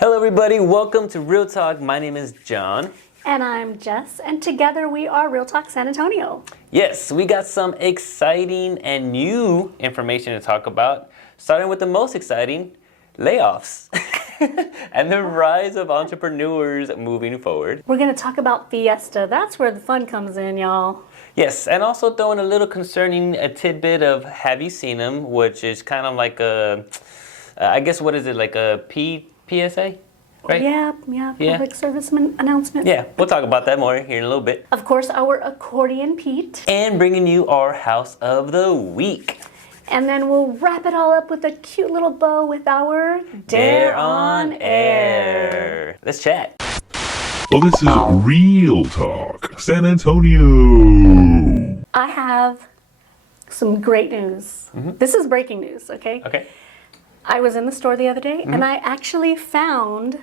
Hello everybody, welcome to Real Talk. My name is John. And I'm Jess, and together we are Real Talk San Antonio. Yes, we got some exciting and new information to talk about, starting with the most exciting, layoffs. And the rise of entrepreneurs moving forward. We're going to talk about Fiesta. That's where the fun comes in, y'all. Yes, and also throwing a little concerning a tidbit of have you seen them, which is kind of like a, I guess what is it, like a PSA? Right? Yeah, public service announcement. Yeah, we'll talk about that more here in a little bit. Of course, our accordion Pete. And bringing you our House of the Week. And then we'll wrap it all up with a cute little bow with our Dare on Air. Let's chat. Well, this is Real Talk San Antonio. I have some great news. This is breaking news, okay? Okay. I was in the store the other day, and I actually found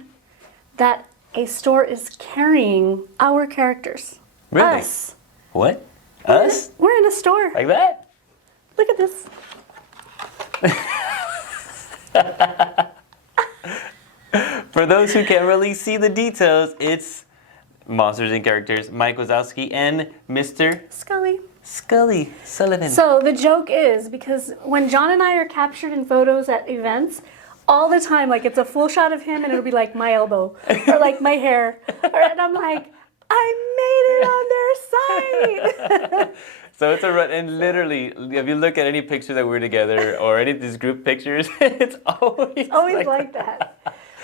that a store is carrying our characters. Really? Us. What? Us? We're in a store. Like that? Look at this. For those who can't really see the details, it's Monsters and Characters, Mike Wazowski and Mr. Scully Sullivan. So the joke is, because when John and I are captured in photos at events, all the time, like it's a full shot of him and it'll be like my elbow or like my hair. And I'm like, I made it on their side. So it's a run, and literally, if you look at any picture that we're together or any of these group pictures, it's always like that.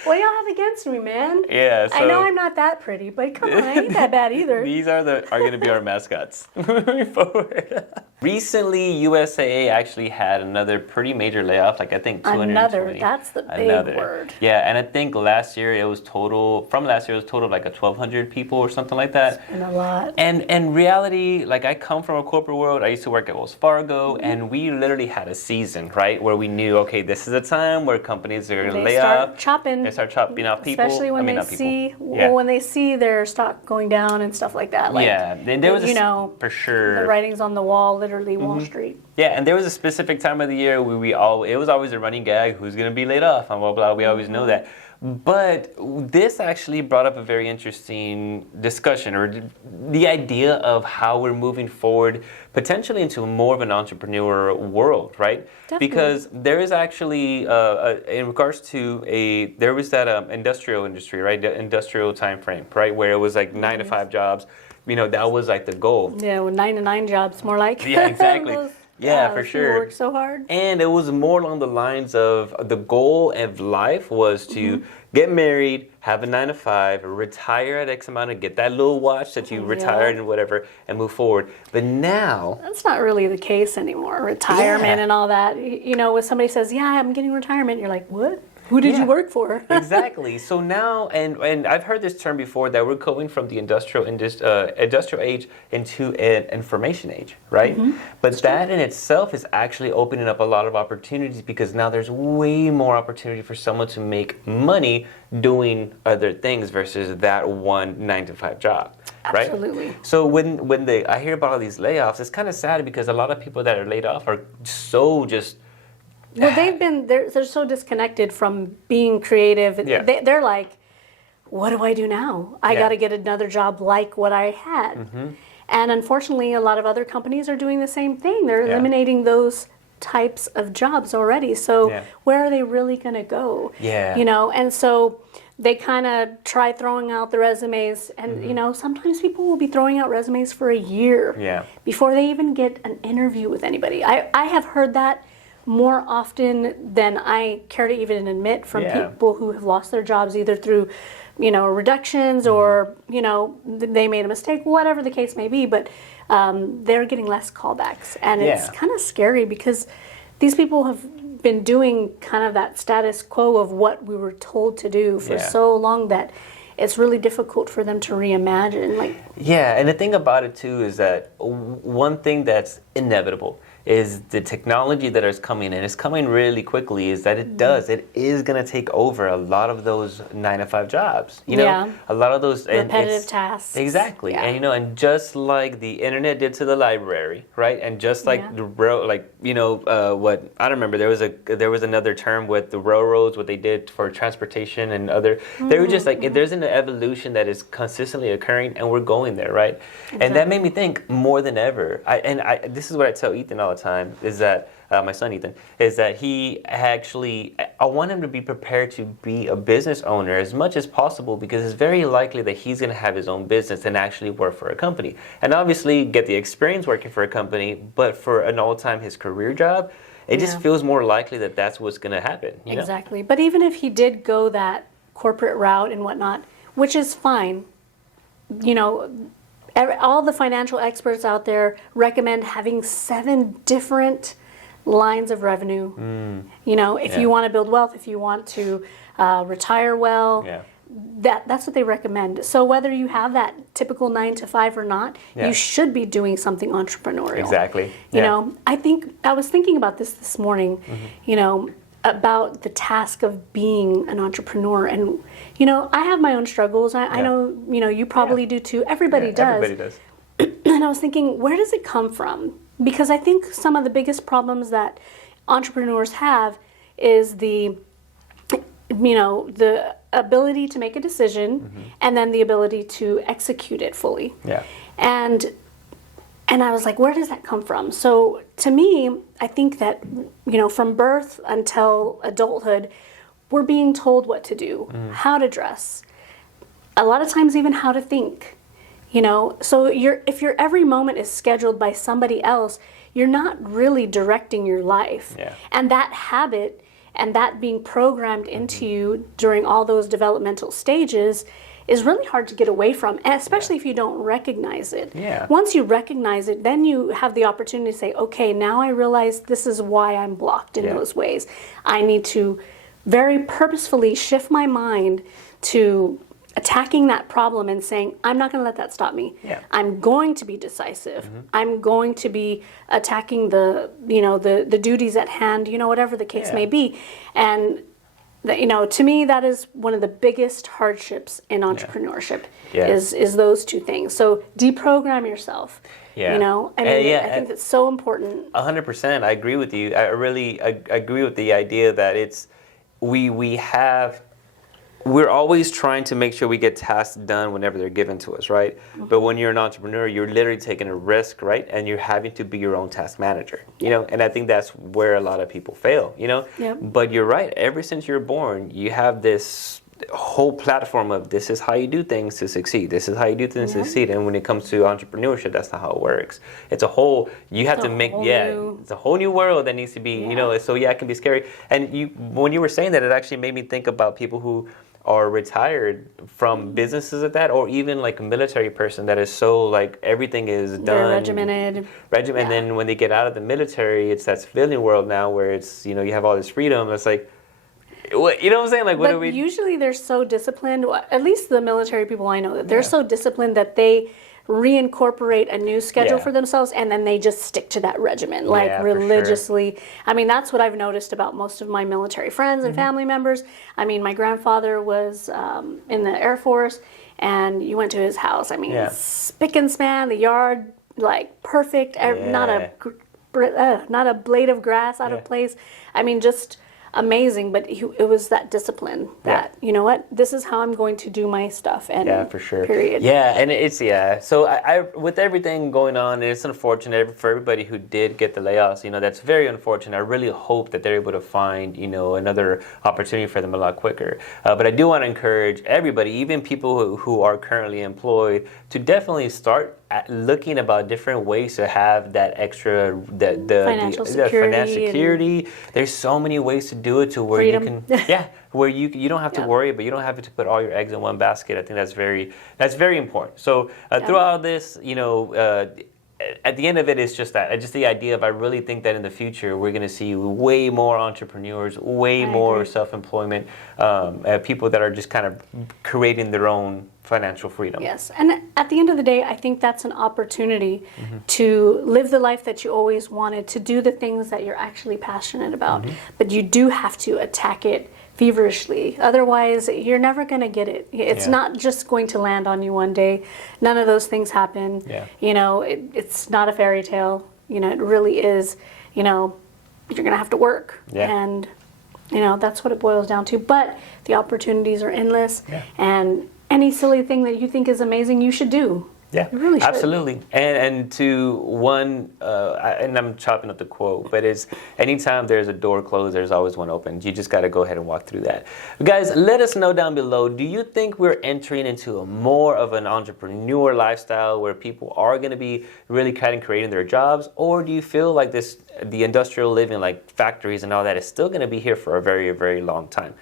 What do y'all have against me, man? Yeah, so I know I'm not that pretty, but come on, I ain't that bad either. These are going to be our mascots moving forward. Recently, USAA actually had another pretty major layoff, like I think 220. That's the big word. Yeah, and I think last year it was total like a 1,200 people or something like that. And a lot. And reality, like I come from a corporate world. I used to work at Wells Fargo, and we literally had a season, right, where we knew, okay, this is a time where companies are going to lay off. They start chopping off people. Especially when when they see their stock going down and stuff like that. Like, yeah, and there was for sure the writing's on the wall, literally Wall Street. Yeah, and there was a specific time of the year where it was always a running gag, who's going to be laid off and blah, blah, we always know that. But this actually brought up a very interesting discussion, or the idea of how we're moving forward potentially into more of an entrepreneur world, right? Definitely. Because there is actually, in regards to there was that industrial industry, right? The industrial time frame, right? Where it was like 9 to 5 jobs. You know, that was like the goal. Yeah, well, 9 to 9 jobs, more like. Yeah, exactly. Yeah, for sure. Work so hard. And it was more along the lines of the goal of life was to get married, have a 9 to 5, retire at X amount, and get that little watch that you retired and whatever, and move forward. But now that's not really the case anymore. Retirement and all that. You know, when somebody says, "Yeah, I'm getting retirement," you're like, "What? Who did you work for?" Exactly. So now, and I've heard this term before, that we're going from the industrial age into an information age, right? But that in itself is actually opening up a lot of opportunities, because now there's way more opportunity for someone to make money doing other things versus that one 9 to 5 job, right? Absolutely. So when I hear about all these layoffs, it's kind of sad, because a lot of people that are laid off are so just. Well, they're so disconnected from being creative. Yeah. They're like, what do I do now? I got to get another job like what I had. And unfortunately, a lot of other companies are doing the same thing. They're eliminating those types of jobs already. So where are they really going to go? Yeah. You know, and so they kind of try throwing out the resumes. And, you know, sometimes people will be throwing out resumes for a year before they even get an interview with anybody. I have heard that more often than I care to even admit from people who have lost their jobs either through, you know, reductions or, you know, they made a mistake, whatever the case may be, but they're getting less callbacks. And it's kind of scary, because these people have been doing kind of that status quo of what we were told to do for so long that it's really difficult for them to reimagine. Yeah, and the thing about it too is that one thing that's inevitable is the technology that is coming in. It's coming really quickly. Is that it is going to take over a lot of those 9-to-5 jobs. You know, a lot of those repetitive tasks. Exactly, and and just like the internet did to the library, right? And just like the what I don't remember. There was another term with the railroads, what they did for transportation and other. They were just like there's an evolution that is consistently occurring, and we're going there, right? Exactly. And that made me think more than ever. This is what I tell Ethan all the time, is that my son Ethan, is that he actually, I want him to be prepared to be a business owner as much as possible, because it's very likely that he's going to have his own business and actually work for a company. And obviously get the experience working for a company, but for an all-time his career job, it just feels more likely that that's what's going to happen. You know? Exactly. But even if he did go that corporate route and whatnot, which is fine, you know, all the financial experts out there recommend having 7 different lines of revenue. You know, if you want to build wealth, if you want to retire well, that's what they recommend. So whether you have that typical 9-to-5 or not, you should be doing something entrepreneurial. Exactly. You know, I was thinking about this morning, you know, about the task of being an entrepreneur. And, you know, I have my own struggles. I know, you know, you probably do too. Everybody does. Everybody does. And I was thinking, where does it come from? Because I think some of the biggest problems that entrepreneurs have is the ability to make a decision and then the ability to execute it fully. Yeah. And I was like, where does that come from? So to me, I think that, you know, from birth until adulthood, we're being told what to do, how to dress, a lot of times even how to think, you know. So if your every moment is scheduled by somebody else, you're not really directing your life. Yeah. And that habit and that being programmed into you during all those developmental stages is really hard to get away from, especially if you don't recognize it. Yeah. Once you recognize it, then you have the opportunity to say, okay, now I realize this is why I'm blocked in those ways. I need to very purposefully shift my mind to attacking that problem and saying, I'm not going to let that stop me. Yeah. I'm going to be decisive. I'm going to be attacking the duties at hand, you know, whatever the case may be. And you know, to me, that is one of the biggest hardships in entrepreneurship is those two things. So deprogram yourself. Yeah. You know, I mean, I think it's so important. 100%. I agree with you. I really agree with the idea that we're always trying to make sure we get tasks done whenever they're given to us, right? But when you're an entrepreneur, you're literally taking a risk, right? And you're having to be your own task manager, you know? And I think that's where a lot of people fail, you know? Yep. But you're right. Ever since you're born, you have this whole platform of this is how you do things to succeed. This is how you do things to succeed. And when it comes to entrepreneurship, that's not how it works. It's a whole, you have to make, it's a whole new world that needs to be, you know, so it can be scary. And when you were saying that, it actually made me think about people who are retired from businesses at that, or even like a military person that is so like everything is done. They're regimented. And then when they get out of the military, it's that civilian world now where it's, you know, you have all this freedom. It's like, what, you know what I'm saying? Like, what do we? Usually they're so disciplined, at least the military people I know, that they're so disciplined that they reincorporate a new schedule for themselves, and then they just stick to that regimen like religiously. Sure. I mean, that's what I've noticed about most of my military friends and family members. I mean, my grandfather was in the Air Force, and you went to his house. I mean, spick and span, the yard like perfect, not a blade of grass out of place. I mean, just amazing. But it was that discipline that, you know what, this is how I'm going to do my stuff. And for sure. Period. Yeah, and it's so I with everything going on, it's unfortunate for everybody who did get the layoffs. You know, that's very unfortunate. I really hope that they're able to find, you know, another opportunity for them a lot quicker. But I do want to encourage everybody, even people who are currently employed, to definitely start looking about different ways to have that extra financial security. There's so many ways to do it to where freedom. You can where you don't have to worry, but you don't have to put all your eggs in one basket. I think that's very important. So throughout this, you know, at the end of it, it's just that, just the idea of, I really think that in the future we're going to see way more entrepreneurs, way more self-employment, people that are just kind of creating their own financial freedom. Yes, and at the end of the day, I think that's an opportunity to live the life that you always wanted, to do the things that you're actually passionate about. But you do have to attack it feverishly. Otherwise, you're never going to get it. It's not just going to land on you one day. None of those things happen. You know, it's not a fairy tale. You know, it really is, you know, you're going to have to work. And, you know, that's what it boils down to. But the opportunities are endless. And any silly thing that you think is amazing, you should do. Yeah, you really should. Absolutely. And to one, and I'm chopping up the quote, but it's anytime there's a door closed, there's always one open. You just got to go ahead and walk through that. Guys, let us know down below, do you think we're entering into a more of an entrepreneur lifestyle where people are going to be really kind of creating their jobs? Or do you feel like the industrial living, like factories and all that, is still going to be here for a very, very long time?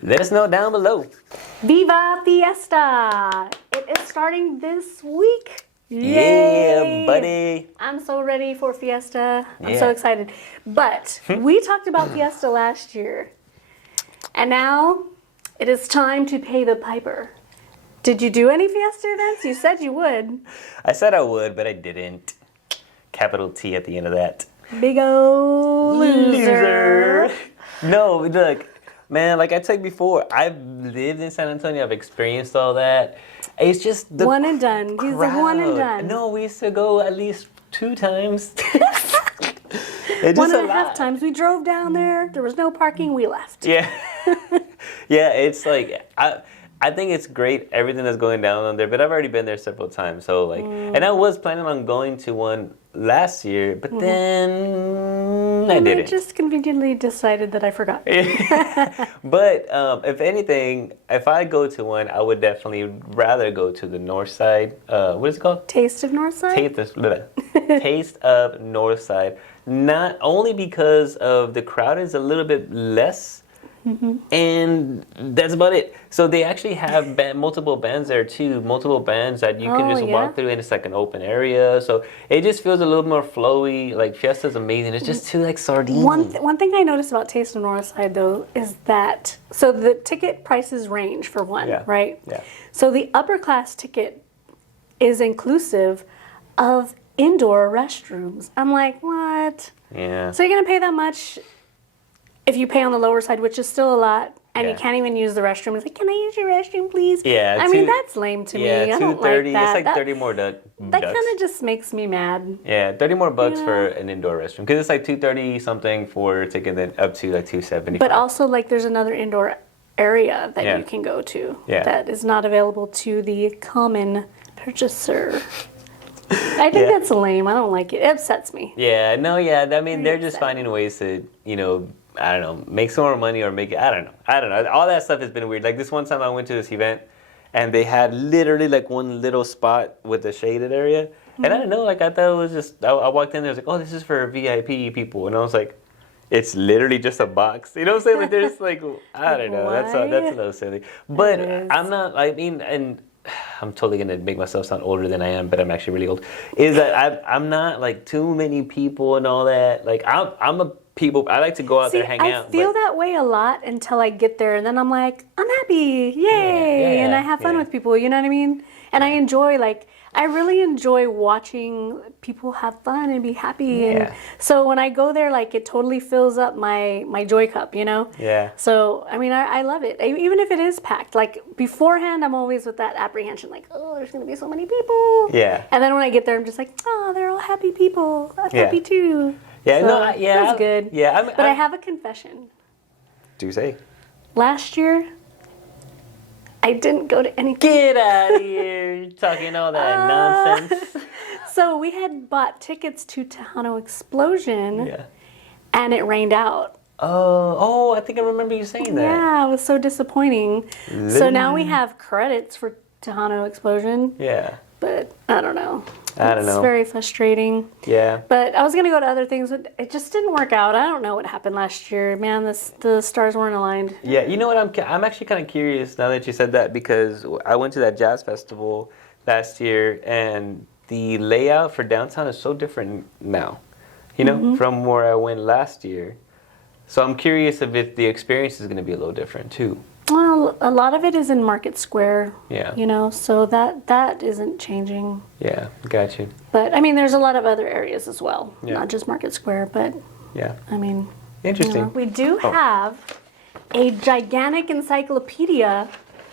Let us know down below. Viva Fiesta! It is starting this week. Yay! Yeah, buddy. I'm so ready for Fiesta. I'm so excited. But we talked about Fiesta last year. And now it is time to pay the piper. Did you do any Fiesta events? You said you would. I said I would, but I didn't. Capital T at the end of that. Big ol' loser. No, look. Man, like I said before, I've lived in San Antonio. I've experienced all that. It's just the one and done. He's like one and done. No, we used to go at least 2 times. One and a half times. We drove down there. There was no parking. We left. Yeah. Yeah, it's like, I think it's great, everything that's going down on there, but I've already been there several times. So like, and I was planning on going to one last year, but then I didn't. I just conveniently decided that I forgot. But if anything, if I go to one, I would definitely rather go to the north side. What is it called? Taste of Northside? Taste of Northside. Not only because of the crowd is a little bit less, and that's about it. So they actually have multiple bands there too. Multiple bands that you can just walk through, and it's like an open area. So it just feels a little more flowy. Like Fiesta's amazing. It's just too like sardine. One thing I noticed about Taste of Northside though is that so the ticket prices range for one, right? Yeah. So the upper class ticket is inclusive of indoor restrooms. I'm like, what? Yeah. So you're gonna pay that much if you pay on the lower side, which is still a lot, and you can't even use the restroom. It's like, can I use your restroom, please? Yeah. I mean, that's lame to me. I don't like that. It's like 30 more bucks. That kind of just makes me mad. Yeah, 30 more bucks for an indoor restroom. Because it's like $230 something for a ticket, then up to like $275. But also, like, there's another indoor area that you can go to that is not available to the common purchaser. I think that's lame. I don't like it. It upsets me. Yeah, no, yeah. I mean, they're just finding ways to, you know, I don't know, make some more money or make it, I don't know. All that stuff has been weird. Like this one time I went to this event and they had literally like one little spot with a shaded area. And I don't know, like I thought it was just, I walked in there, I was like, oh, this is for VIP people. And I was like, it's literally just a box. You know what I'm saying? Like there's like, I don't know, that's a little silly. But I'm not, I mean, and I'm totally going to make myself sound older than I am, but I'm actually really old. Is that I'm not like too many people and all that. Like I'm a people, I like to go out there, hang out. I feel that way a lot until I get there, and then I'm like, I'm happy, yay, and I have fun with people, you know what I mean? And I enjoy, like, I really enjoy watching people have fun and be happy. And so when I go there, like, it totally fills up my joy cup, you know? Yeah. So, I mean, I love it. Even if it is packed. Like, beforehand, I'm always with that apprehension, like, oh, there's going to be so many people. Yeah. And then when I get there, I'm just like, oh, they're all happy people. I'm happy too. Yeah, so, no, that's good. Yeah, but I have a confession. Do say. Last year, I didn't go to anything. Get out of here! You're talking all that nonsense. So we had bought tickets to Tejano Explosion, and it rained out. Oh, I think I remember you saying that. Yeah, it was so disappointing. So now we have credits for Tejano Explosion. Yeah. But I don't know. I don't know. It's very frustrating. Yeah. But I was going to go to other things, but it just didn't work out. I don't know what happened last year. Man, the stars weren't aligned. Yeah, you know what? I'm actually kind of curious now that you said that, because I went to that jazz festival last year, and the layout for downtown is so different now, you know, from where I went last year. So I'm curious if the experience is going to be a little different too. Well, a lot of it is in Market Square. Yeah. You know, so that isn't changing. Yeah, got you. But I mean, there's a lot of other areas as well, Yeah. not just Market Square. But Yeah. I mean, Interesting. you know, we do have a gigantic encyclopedia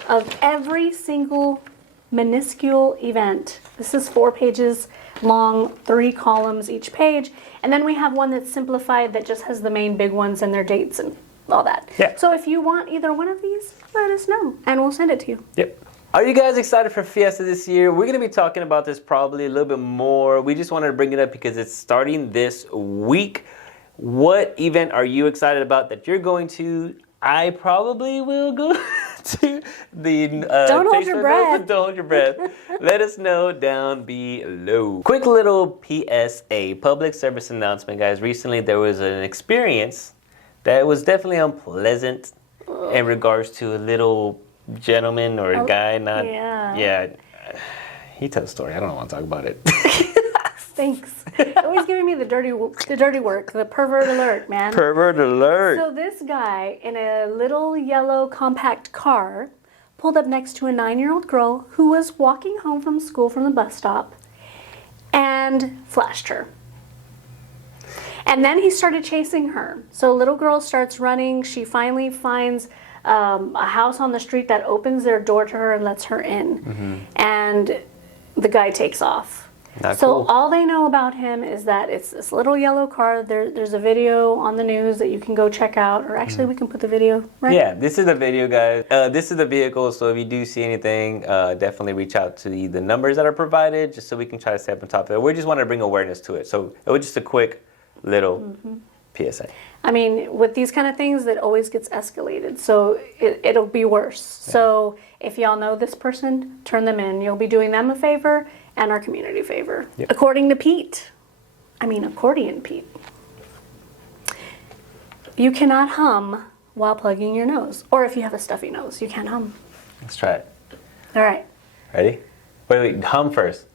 of every single minuscule event. This is 4 pages long, 3 columns each page, and then we have one that's simplified that just has the main big ones and their dates and all that. Yeah. So if you want either one of these, let us know and we'll send it to you. Yep. Are you guys excited for Fiesta this year? We're going to be talking about this probably a little bit more. We just wanted to bring it up because it's starting this week. What event are you excited about that you're going to? I probably will go to the... Don't hold your breath. Don't hold your breath. Let us know down below. Quick little PSA, public service announcement, guys. Recently there was an experience that was definitely unpleasant in regards to a little gentleman or a guy. Yeah. He tells a story. I don't want to talk about it. Thanks. Always giving me the dirty work, the pervert alert, man. Pervert alert. So this guy in a little yellow compact car pulled up next to a 9-year-old girl who was walking home from school from the bus stop and flashed her. And then he started chasing her. So little girl starts running. She finally finds a house on the street that opens their door to her and lets her in. And the guy takes off. Not so cool. all they know about him is that it's this little yellow car. There's a video on the news that you can go check out. Or actually, we can put the video, right? Yeah, this is the video, guys. This is the vehicle, so if you do see anything, definitely reach out to the numbers that are provided, just so we can try to stay up on top of it. We just want to bring awareness to it. So it was just a quick little PSA. I mean, with these kind of things, it always gets escalated. So it'll be worse. Yeah. So if y'all know this person, turn them in. You'll be doing them a favor and our community a favor. Yep. According to Pete, accordion Pete, you cannot hum while plugging your nose. Or if you have a stuffy nose, you can't hum. Let's try it. All right. Ready? Wait, hum first.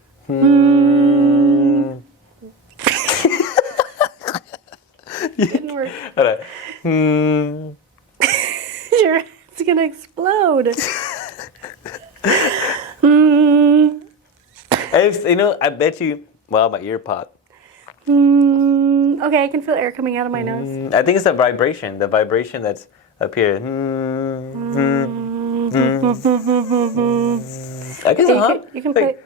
Didn't work. All right. Your head's gonna explode. I bet you. Well, my ear popped. Okay, I can feel air coming out of my nose. I think it's the vibration that's up here. I guess You can play.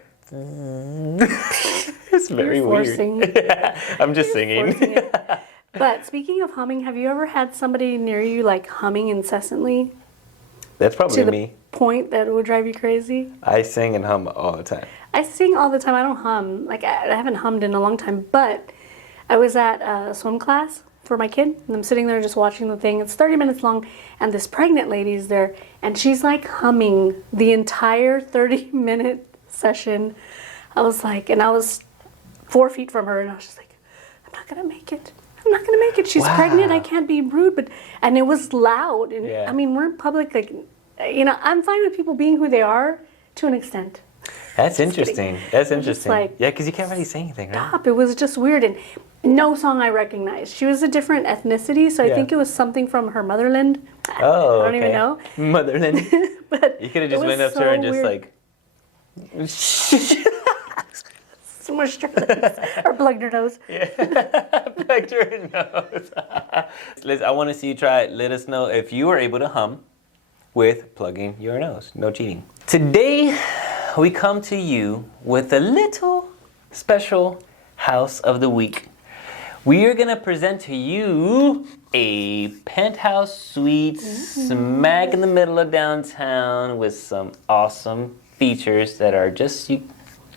It's very weird. Yeah, I'm just singing. But speaking of humming, have you ever had somebody near you like humming incessantly? That's probably to the me. Point that would drive you crazy? I sing and hum all the time. I sing all the time. I don't hum. Like I haven't hummed in a long time. But I was at a swim class for my kid, and I'm sitting there just watching the thing. It's 30 minutes long, and this pregnant lady's there, and she's like humming the entire 30-minute session. I was 4 feet from her, and I was just like, I'm not gonna make it. I'm not gonna make it. She's pregnant. I can't be rude, and it was loud. And yeah. I mean, we're in public. Like, I'm fine with people being who they are to an extent. That's interesting. That's interesting. Like, yeah, because you can't really say anything, right? Stop. It was just weird, and no song I recognized. She was a different ethnicity, so I think it was something from her motherland. Oh, I don't even know. Motherland. But you could have just went up to her and just weird. Smushed her lips or plugged her nose. Yeah, plugged her nose. Liz, I want to see you try it. Let us know if you are able to hum with plugging your nose. No cheating. Today, we come to you with a little special house of the week. We are going to present to you a penthouse suite smack in the middle of downtown with some awesome features that are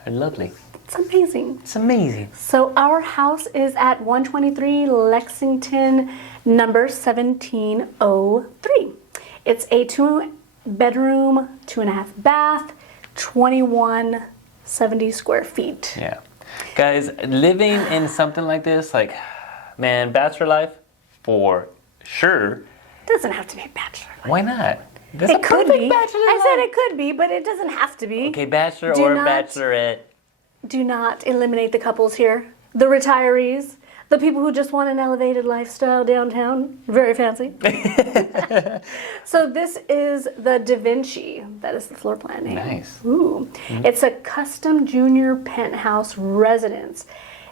are lovely. It's amazing. It's amazing. So our house is at 123 Lexington, number 1703. It's a 2-bedroom, 2.5 bath, 2170 square feet. Yeah. Guys, living in something like this, man, bachelor life, for sure. Doesn't have to be a bachelor. Why not? That's It could be. bachelor I life. said it could be, but it doesn't have to be. Okay, bachelor Do or not- bachelorette. do not eliminate the couples here. The retirees, the people who just want an elevated lifestyle downtown, very fancy. So this is the Da Vinci. That is the floor plan name. Nice. Ooh. It's a custom junior penthouse residence,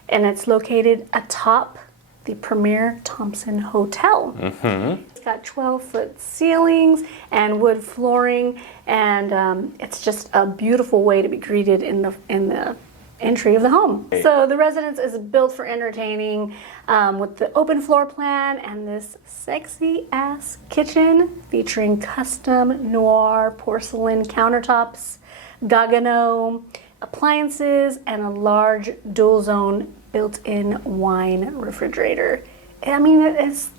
and it's located atop the Premier Thompson Hotel. It's got 12-foot ceilings and wood flooring, and it's just a beautiful way to be greeted in the entry of the home. So the residence is built for entertaining with the open floor plan and this sexy ass kitchen featuring custom noir porcelain countertops, Gagano appliances, and a large dual zone built-in wine refrigerator. I mean, it's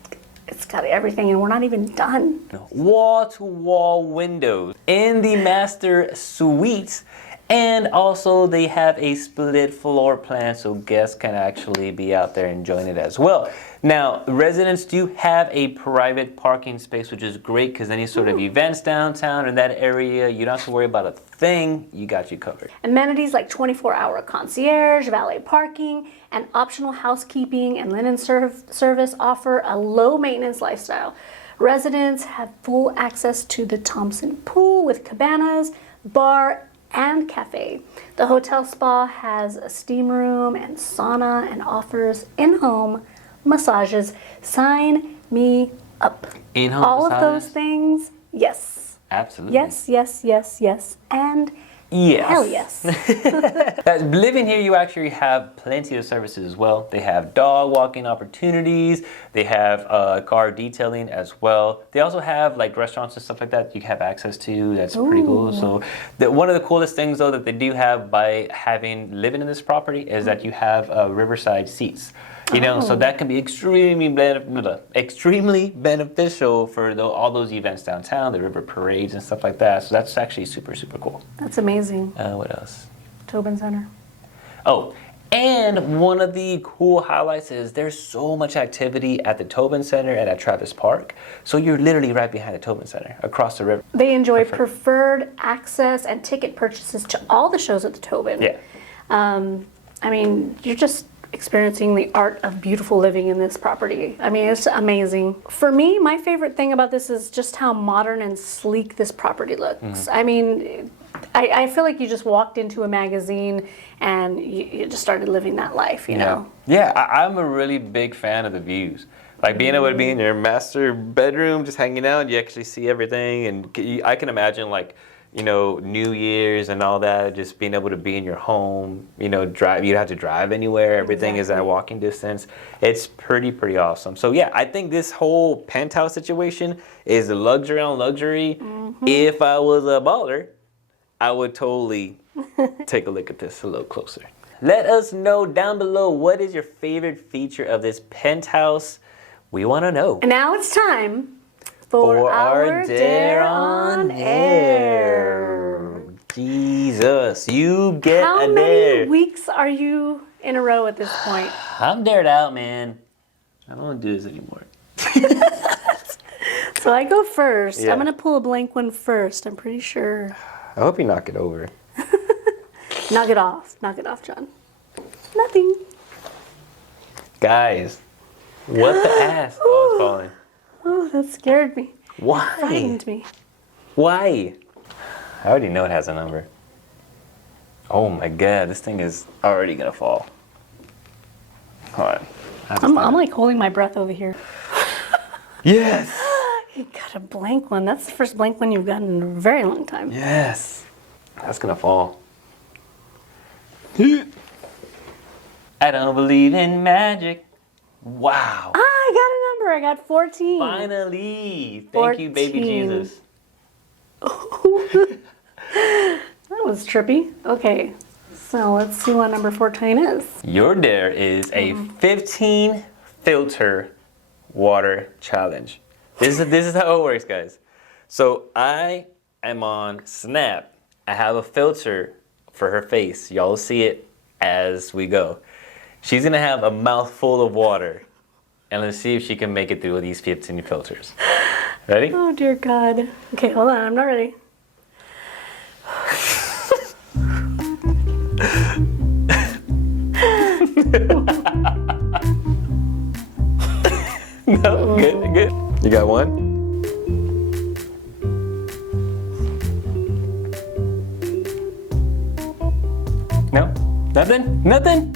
got everything, and we're not even done. Wall-to-wall windows in the master suite. And also they have a split floor plan, so guests can actually be out there enjoying it as well. Now, residents do have a private parking space, which is great because any sort of events downtown in that area, you don't have to worry about a thing. You got you covered. Amenities like 24-hour concierge, valet parking, and optional housekeeping and linen service offer a low-maintenance lifestyle. Residents have full access to the Thompson pool with cabanas, bar, and cafe. The hotel spa has a steam room and sauna and offers in-home massages. Sign me up. In-home All massages? of those things, yes. Absolutely. Yes, yes, yes, yes. And yes. hell yes. Living here, you actually have plenty of services as well. They have dog walking opportunities. They have car detailing as well. They also have like restaurants and stuff like that you have access to. That's pretty cool. So one of the coolest things though that they do have by living in this property is that you have riverside seats. You know, so that can be extremely beneficial for all those events downtown, the river parades and stuff like that. So that's actually super, super cool. That's amazing. What else? Tobin Center. Oh, and one of the cool highlights is there's so much activity at the Tobin Center and at Travis Park. So you're literally right behind the Tobin Center, across the river. They enjoy preferred access and ticket purchases to all the shows at the Tobin. Yeah. I mean, you're just experiencing the art of beautiful living in this property. I mean, it's amazing. For me, my favorite thing about this is just how modern and sleek this property looks. I mean, I feel like you just walked into a magazine and you just started living that life, you know? Yeah, I'm a really big fan of the views. Like being able to be in your master bedroom, just hanging out, you actually see everything. And I can imagine like, you know, New Year's and all that, just being able to be in your home, you know, you don't have to drive anywhere. Everything is at walking distance. It's pretty awesome. So yeah, I think this whole penthouse situation is luxury on luxury. If I was a baller, I would totally take a look at this a little closer. Let us know down below, what is your favorite feature of this penthouse? We want to know. And now it's time for our Dare on Air. Jesus, you get How a many dare. weeks are you in a row at this point? I'm dared out, man. I don't want to do this anymore. So I go first. Yeah. I'm going to pull a blank one first, I'm pretty sure. I hope you knock it over. Knock it off. Knock it off, John. Nothing. Guys, what the ass? Oh, it's falling. Oh, that scared me. Why? Frightened me. Why? I already know it has a number. Oh my god, this thing is already gonna fall. Hold on. I'm like holding my breath over here. Yes! You got a blank one. That's the first blank one you've gotten in a very long time. Yes! That's gonna fall. I don't believe in magic. Wow. I got a number. I got 14. Finally! Thank you, baby 14. Jesus. That was trippy. Okay, so let's see what number 14 is. Your dare is a 15 filter water challenge. This is how it works, guys. So I am on Snap. I have a filter for her face. Y'all will see it as we go. She's gonna have a mouthful of water, and let's see if she can make it through these 15 filters. Ready? Oh dear God. Okay, hold on. I'm not ready. No, good. You got one? No? Nothing? Nothing?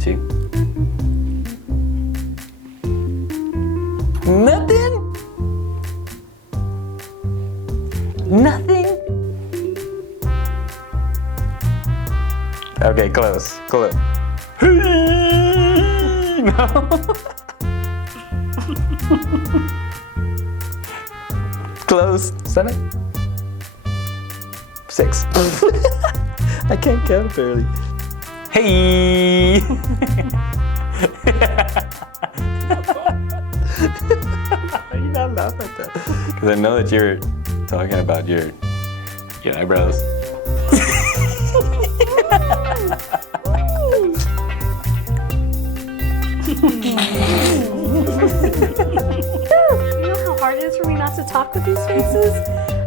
2. Nothing? Nothing? Okay, close. No. Close. 7. 6. I can't count apparently. Hey. You not laugh at that. Because I know that you're talking about your eyebrows. You know how hard it is for me not to talk with these faces?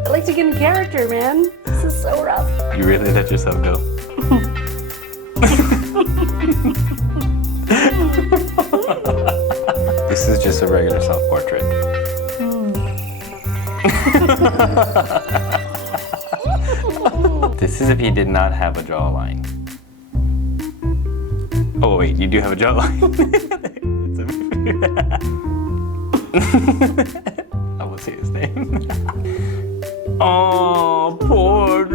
I like to get in character, man. This is so rough. You really let yourself go. This is just a regular self-portrait. This is if you did not have a jawline. Oh wait, you do have a jawline. I will say his name. Oh, poor.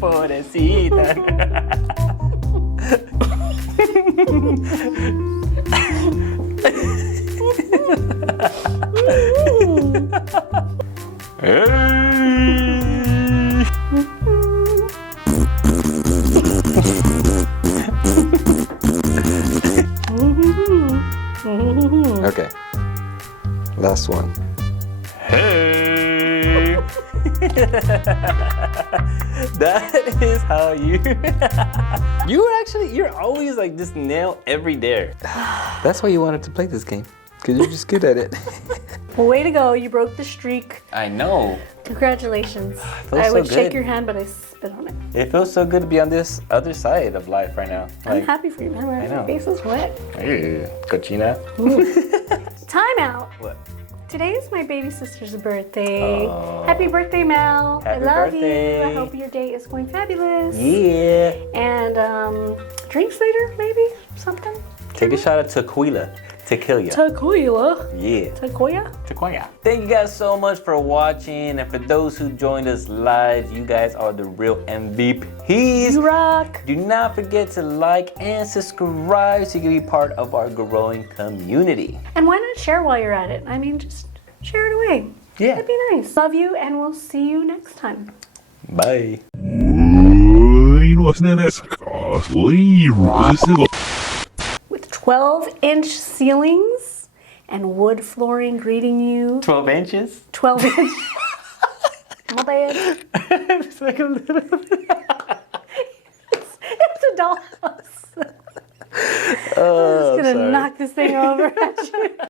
Pobrecita. Okay. Last one. Hey. That is how you. You're always like just nail every dare. That's why you wanted to play this game, because you're just good at it. Well, way to go. You broke the streak. I know. Congratulations. Feels I would so shake good. your hand, but I spit on it. It feels so good to be on this other side of life right now. I'm happy for you, man. I know. My face is wet. Ew, cochina. Time out. What? Today is my baby sister's birthday. Oh. Happy birthday, Mel. Happy I love birthday. you. I hope your day is going fabulous. Yeah. And drinks later, maybe? Something? Take a shot of tequila. Tequila. Tequila. Yeah. Tequila? Tequila. Thank you guys so much for watching. And for those who joined us live, you guys are the real MVPs. You rock. Do not forget to like and subscribe so you can be part of our growing community. And why not share while you're at it? I mean, just share it away. Yeah. That'd be nice. Love you, and we'll see you next time. Bye. With 12-inch ceilings and wood flooring greeting you. 12 inches? 12-inch. My bad. It's like a little. It's a dollhouse. Oh, I'm just gonna sorry. knock this thing over at you.